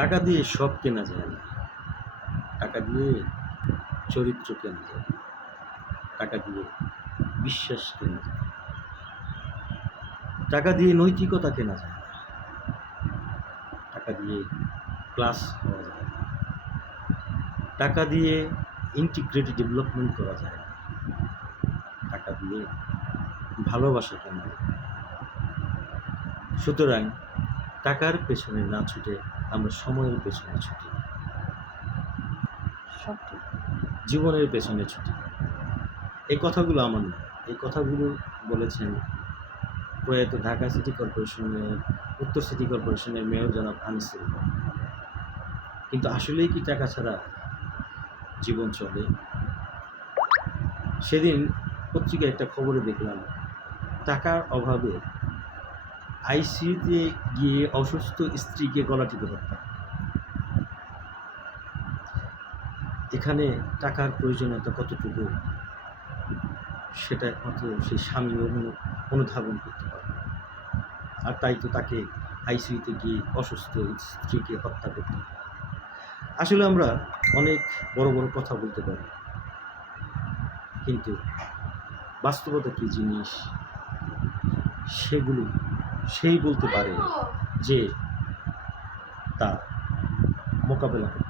টাকা দিয়ে সব কেনা যায় না। টাকা দিয়ে চরিত্র কেনা যায় না। টাকা দিয়ে বিশ্বাস কেনা যায় না। টাকা দিয়ে নৈতিকতা কেনা যায় না। টাকা দিয়ে ক্লাস হওয়া যায় না। টাকা দিয়ে ইন্টিগ্রিটি ডেভেলপমেন্ট করা যায় না। টাকা দিয়ে ভালোবাসা কেনা যায় না। সুতরাং টাকার পেছনে না ছুটে আমরা সময়ের পেছনে ছুটি, সঠিক। জীবনের পেছনে ছুটি। এই কথাগুলো আমার না, এই কথাগুলো বলেছেন প্রয়াত ঢাকা সিটি কর্পোরেশনের উত্তর সিটি কর্পোরেশনের মেয়র জনাব আনিসুল হক। কিন্তু আসলেই কি টাকা ছাড়া জীবন চলে? সেদিন পত্রিকায় একটা খবরে দেখলাম টাকার অভাবে আইসিইউতে গিয়ে অসুস্থ স্ত্রীকে গলা টিপে হত্যা। এখানে টাকার প্রয়োজনীয়তা কতটুকু সেটা একমাত্র সেই স্বামী অনুধাবন করতে পারে। আর তাই তো তাকে আইসিইউতে গিয়ে অসুস্থ স্ত্রীকে হত্যা করতে হয়। আসলে আমরা অনেক বড় বড় কথা বলতে পারি, কিন্তু বাস্তবতা কী জিনিস সেগুলো সেই বলতে পারে যে তা মোকাবেলা করতে